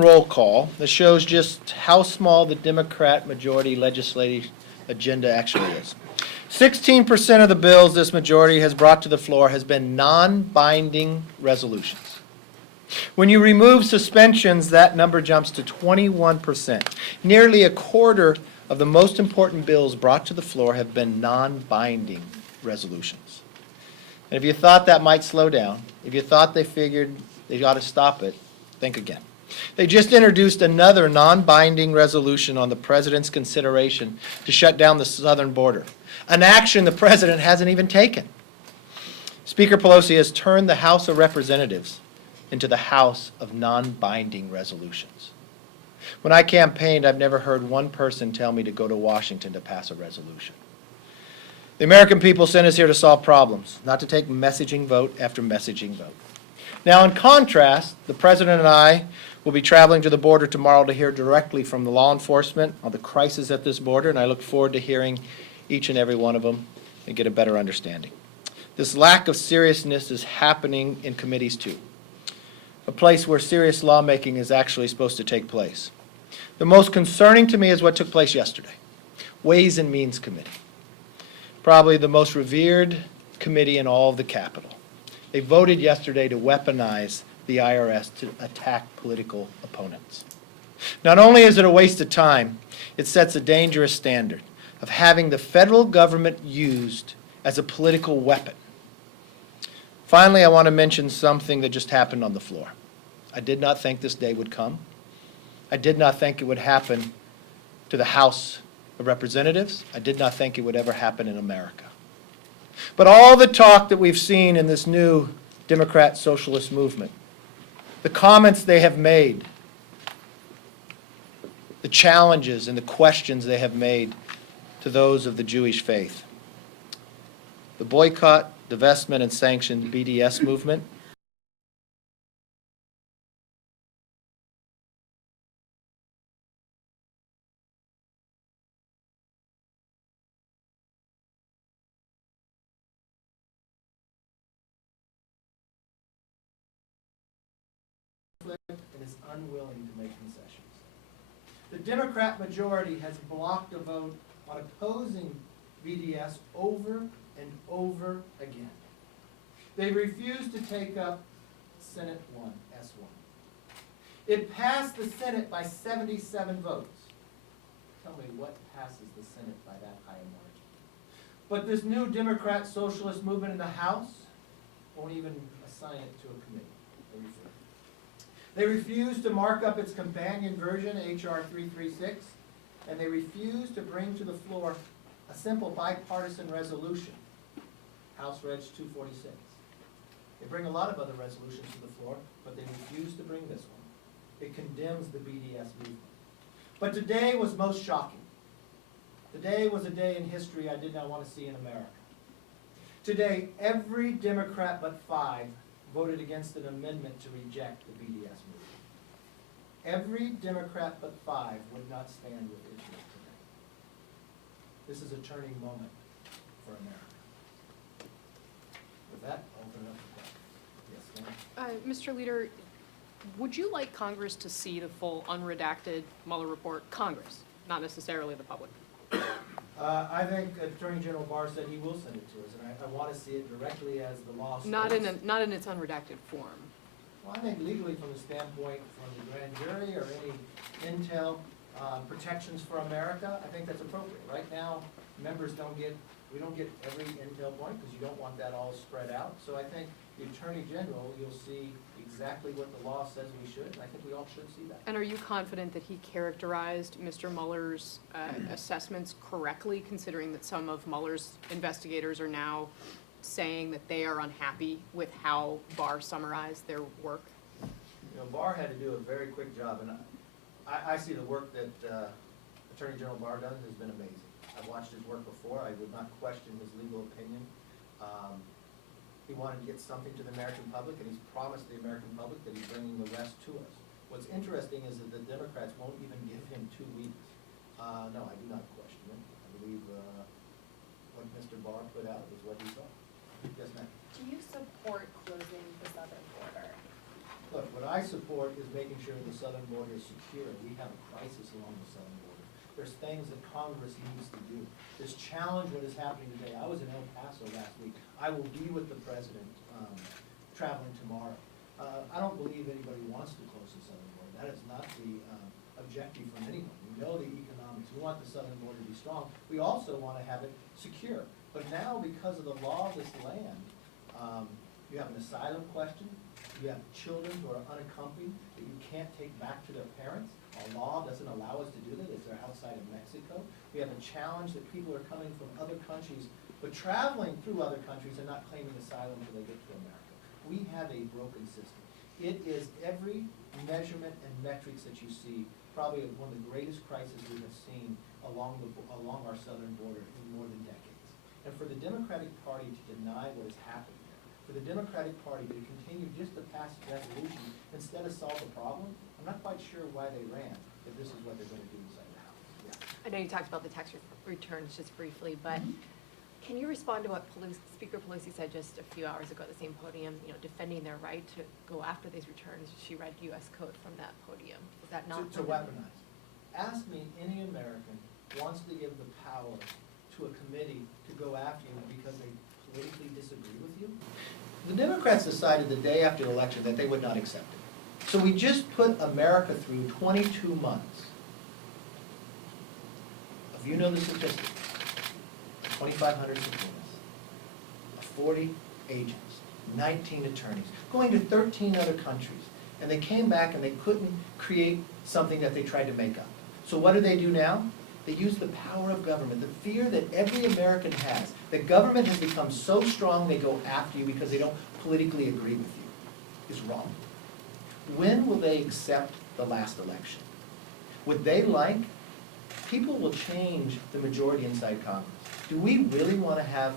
roll call that shows just how small the Democrat majority legislative agenda actually is. 16% of the bills this majority has brought to the floor has been non-binding resolutions. When you remove suspensions, that number jumps to 21%. Nearly a quarter of the most important bills brought to the floor have been non-binding resolutions. And if you thought that might slow down, if you thought they figured they ought to stop it, think again. They just introduced another non-binding resolution on the president's consideration to shut down the southern border, an action the president hasn't even taken. Speaker Pelosi has turned the House of Representatives into the House of non-binding resolutions. When I campaigned, I've never heard one person tell me to go to Washington to pass a resolution. The American people sent us here to solve problems, not to take messaging vote after messaging vote. Now, in contrast, the President and I will be traveling to the border tomorrow to hear directly from the law enforcement on the crisis at this border, and I look forward to hearing each and every one of them and get a better understanding. This lack of seriousness is happening in committees too, a place where serious lawmaking is actually supposed to take place. The most concerning to me is what took place yesterday, Ways and Means Committee, probably the most revered committee in all of the Capitol. They voted yesterday to weaponize the IRS to attack political opponents. Not only is it a waste of time, it sets a dangerous standard of having the federal government used as a political weapon. Finally, I want to mention something that just happened on the floor. I did not think this day would come. I did not think it would happen to the House of Representatives. I did not think it would ever happen in America. But all the talk that we've seen in this new Democrat socialist movement, the comments they have made, the challenges and the questions they have made to those of the Jewish faith, the boycott, divestment, and sanctioned BDS movement, and is unwilling to make concessions. The Democrat majority has blocked a vote on opposing BDS over and over again. They refused to take up Senate 1, S1. It passed the Senate by 77 votes. Tell me what passes the Senate by that high a margin. But this new Democrat socialist movement in the House won't even assign it to a committee. They refuse to mark up its companion version, H.R. 336, and they refuse to bring to the floor a simple bipartisan resolution, House Reg 246. They bring a lot of other resolutions to the floor, but they refuse to bring this one. It condemns the BDS movement. But today was most shocking. Today was a day in history I did not want to see in America. Today, every Democrat but 5 voted against an amendment to reject the BDS movement. Every Democrat but 5 would not stand with Israel today. This is a turning moment for America. With that, I'll open it up for questions. Yes, ma'am? Mr. Leader, would you like Congress to see the full unredacted Mueller report? Congress, not necessarily the public. I think Attorney General Barr said he will send it to us, and I want to see it directly as the law states. Not in its unredacted form. Well, I think legally, from the standpoint from the grand jury or any intel protections for America, I think that's appropriate. Right now, members we don't get every intel point because you don't want that all spread out. So I think the Attorney General, you'll see exactly what the law says we should, and I think we all should see that. And are you confident that he characterized Mr. Mueller's assessments correctly, considering that some of Mueller's investigators are now saying that they are unhappy with how Barr summarized their work? You know, Barr had to do a very quick job, and I see the work that Attorney General Barr does has been amazing. I've watched his work before. I would not question his legal opinion. He wanted to get something to the American public, and he's promised the American public that he's bringing the rest to us. What's interesting is that the Democrats won't even give him 2 weeks. No, I do not question it. I believe what Mr. Barr put out is what he saw. Yes, ma'am. Do you support closing the southern border? Look, what I support is making sure the southern border is secure. We have a crisis along the southern border. There's things that Congress needs to do. This challenge, what is happening today, I was in El Paso last week. I will be with the president traveling tomorrow. I don't believe anybody wants to close the southern border. That is not the objective from anyone. We know the economics. We want the southern border to be strong. We also want to have it secure. But now, because of the law of this land, you have an asylum question. You have children who are unaccompanied that you can't take back to their parents. Our law doesn't allow us to do that if they're outside of Mexico. We have a challenge that people are coming from other countries, but traveling through other countries and not claiming asylum until they get to America. We have a broken system. It is every measurement and metrics that you see, probably one of the greatest crises we have seen along our southern border in more than decades. And for the Democratic Party to deny what is happening, for the Democratic Party to continue just to pass a resolution instead of solve the problem, I'm not quite sure why they ran, if this is what they're going to do inside the House. Yeah. I know you talked about the tax returns just briefly, but can you respond to what Speaker Pelosi said just a few hours ago at the same podium, defending their right to go after these returns? She read U.S. code from that podium. Is that not to weaponize? Ask me any American wants to give the power to a committee to go after you because they politically disagree with you? The Democrats decided the day after the election that they would not accept it. So we just put America through 22 months. If you know the statistics, 2,500 subpoenas, 40 agents, 19 attorneys, going to 13 other countries. And they came back and they couldn't create something that they tried to make up. So what do they do now? They use the power of government, the fear that every American has. The government has become so strong they go after you because they don't politically agree with you. Is wrong. When will they accept the last election? Would they like? People will change the majority inside Congress. Do we really want to have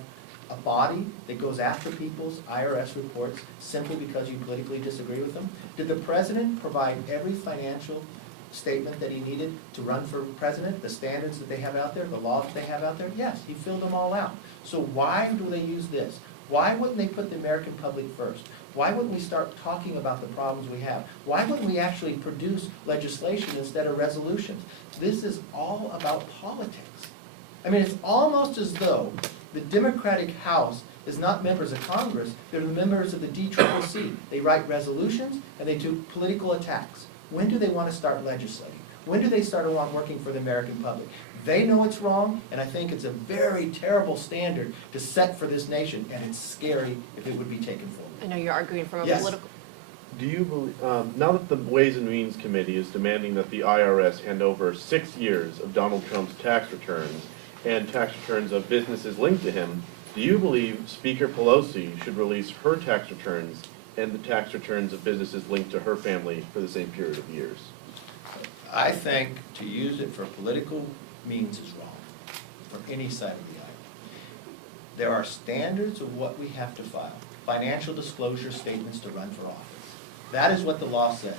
a body that goes after people's IRS reports simply because you politically disagree with them? Did the president provide every financial statement that he needed to run for president, the standards that they have out there, the laws that they have out there? Yes, he filled them all out. So why do they use this? Why wouldn't they put the American public first? Why wouldn't we start talking about the problems we have? Why wouldn't we actually produce legislation instead of resolutions? This is all about politics. I mean, it's almost as though the Democratic House is not members of Congress, they're the members of the DCCC. They write resolutions and they do political attacks. When do they want to start legislating? When do they start working for the American public? They know it's wrong, and I think it's a very terrible standard to set for this nation, and it's scary if it would be taken forward. I know you're arguing from a Yes. political. Do you believe, now that the Ways and Means Committee is demanding that the IRS hand over 6 years of Donald Trump's tax returns and tax returns of businesses linked to him, do you believe Speaker Pelosi should release her tax returns and the tax returns of businesses linked to her family for the same period of years? I think to use it for political means is wrong, from any side of the aisle. There are standards of what we have to file, financial disclosure statements to run for office. That is what the law says.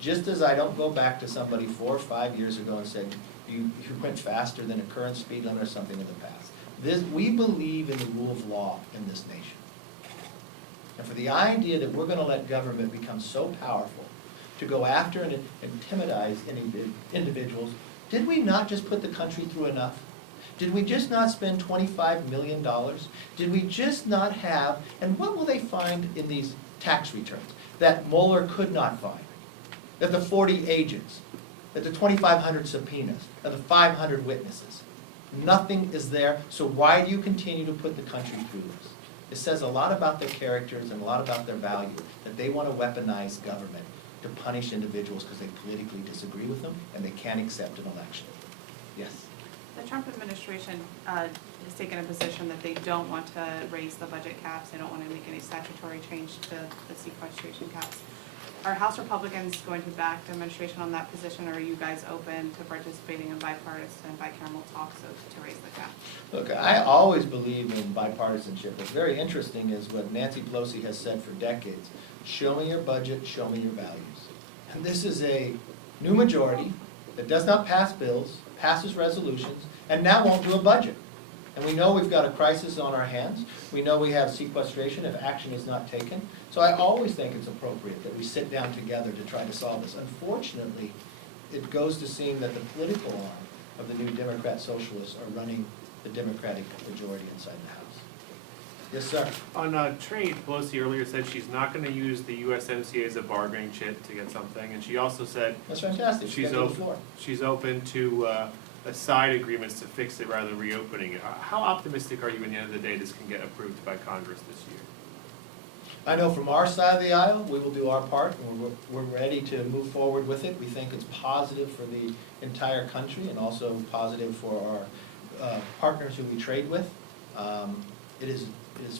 Just as I don't go back to somebody 4 or 5 years ago and said, you went faster than a current speed limit or something in the past. We believe in the rule of law in this nation. And for the idea that we're going to let government become so powerful to go after and intimidate individuals, did we not just put the country through enough? Did we just not spend $25 million? Did we just not have, and what will they find in these tax returns that Mueller could not find? That the 40 agents, that the 2,500 subpoenas, that the 500 witnesses. Nothing is there, so why do you continue to put the country through this? It says a lot about their characters and a lot about their value, that they want to weaponize government to punish individuals because they politically disagree with them and they can't accept an election. Yes? The Trump administration has taken a position that they don't want to raise the budget caps. They don't want to make any statutory change to the sequestration caps. Are House Republicans going to back the administration on that position, or are you guys open to participating in bipartisan and bicameral talks to raise the cap? Look, I always believe in bipartisanship. What's very interesting is what Nancy Pelosi has said for decades. Show me your budget, show me your values. And this is a new majority that does not pass bills, passes resolutions, and now won't do a budget. And we know we've got a crisis on our hands. We know we have sequestration if action is not taken. So I always think it's appropriate that we sit down together to try to solve this. Unfortunately, it goes to seem that the political arm of the new Democrat socialists are running the Democratic majority inside the House. Yes, sir. On trade, Pelosi earlier said she's not gonna use the USMCA as a bargaining chip to get something, and she also said That's fantastic. she's Get to the open, floor. she's open to side agreements to fix it rather than reopening it. How optimistic are you in the end of the day this can get approved by Congress this year? I know from our side of the aisle, we will do our part, and we're ready to move forward with it. We think it's positive for the entire country and also positive for our partners who we trade with. It is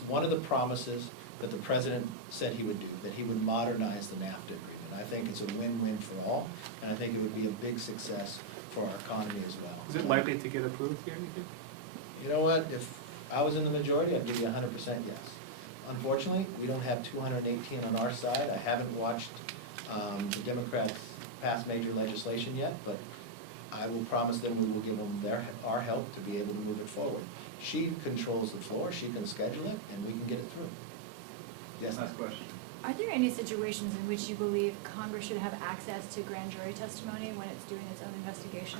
one of the promises that the president said he would do, that he would modernize the NAFTA agreement. I think it's a win-win for all, and I think it would be a big success for our economy as well. Is it likely to get approved here, you think? You know what, if I was in the majority, I'd give you 100% yes. Unfortunately, we don't have 218 on our side. I haven't watched the Democrats pass major legislation yet, but I will promise them we will give them our help to be able to move it forward. She controls the floor, she can schedule it, and we can get it through. Yes? Last question. Are there any situations in which you believe Congress should have access to grand jury testimony when it's doing its own investigation?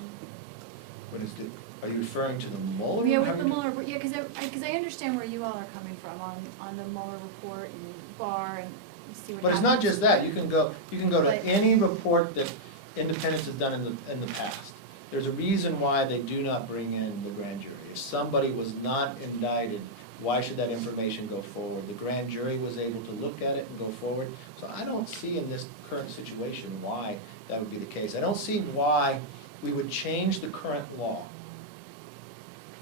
What is the, are you referring to the Mueller? Yeah, with the Mueller, yeah, because I understand where you all are coming from on the Mueller report and Barr and see what happens. But it's not just that, you can go to But- any report that independence has done in the past. There's a reason why they do not bring in the grand jury. If somebody was not indicted, why should that information go forward? The grand jury was able to look at it and go forward. So I don't see in this current situation why that would be the case. I don't see why we would change the current law.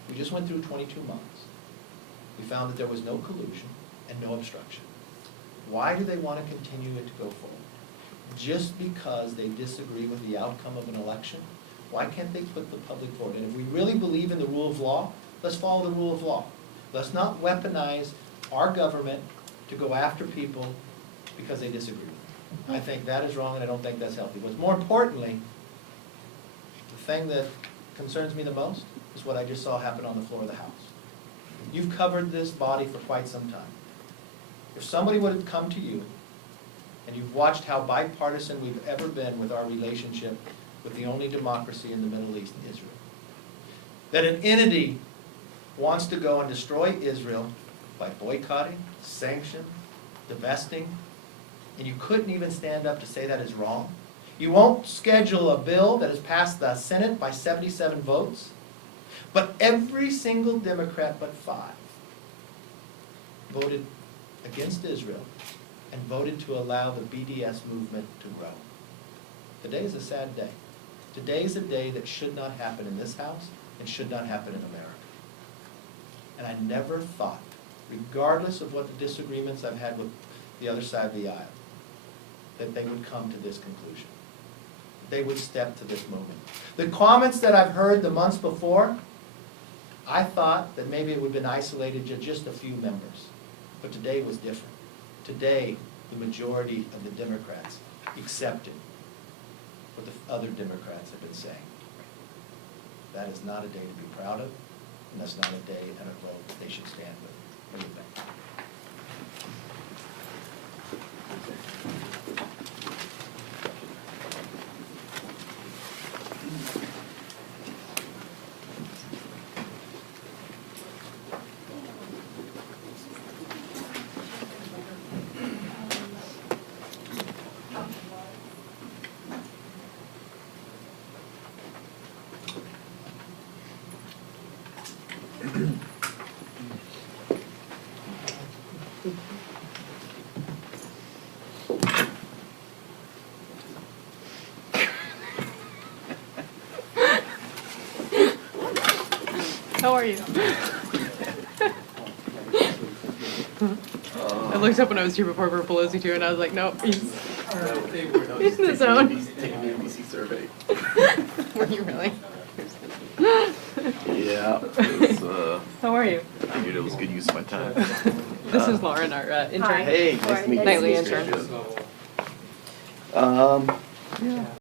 We just went through 22 months. We found that there was no collusion and no obstruction. Why do they want to continue it to go forward? Just because they disagree with the outcome of an election? Why can't they put the public forward? And if we really believe in the rule of law, let's follow the rule of law. Let's not weaponize our government to go after people because they disagree with them. I think that is wrong, and I don't think that's healthy. But more importantly, the thing that concerns me the most is what I just saw happen on the floor of the House. You've covered this body for quite some time. If somebody would have come to you, and you've watched how bipartisan we've ever been with our relationship with the only democracy in the Middle East, Israel, that an entity wants to go and destroy Israel by boycotting, sanctioning, divesting, and you couldn't even stand up to say that is wrong. You won't schedule a bill that has passed the Senate by 77 votes, but every single Democrat but 5 voted against Israel and voted to allow the BDS movement to grow. Today is a sad day. Today is a day that should not happen in this House and should not happen in America. And I never thought, regardless of what the disagreements I've had with the other side of the aisle, that they would come to this conclusion. They would step to this moment. The comments that I've heard the months before, I thought that maybe it would have been isolated to just a few members. But today was different. Today, the majority of the Democrats accepted what the other Democrats have been saying. That is not a day to be proud of, and that's not a day and a vote that they should stand with. What do you think? How are you? I looked up when I was here before for Pelosi too, and I was like, nope, he's he's in the zone. CNBC survey. Were you really? Yeah, it was, How are you? I figured it was good use of my time. This is Lauren, our intern. Hey, nice to meet you. Nightly Nice to intern. meet you. Yeah.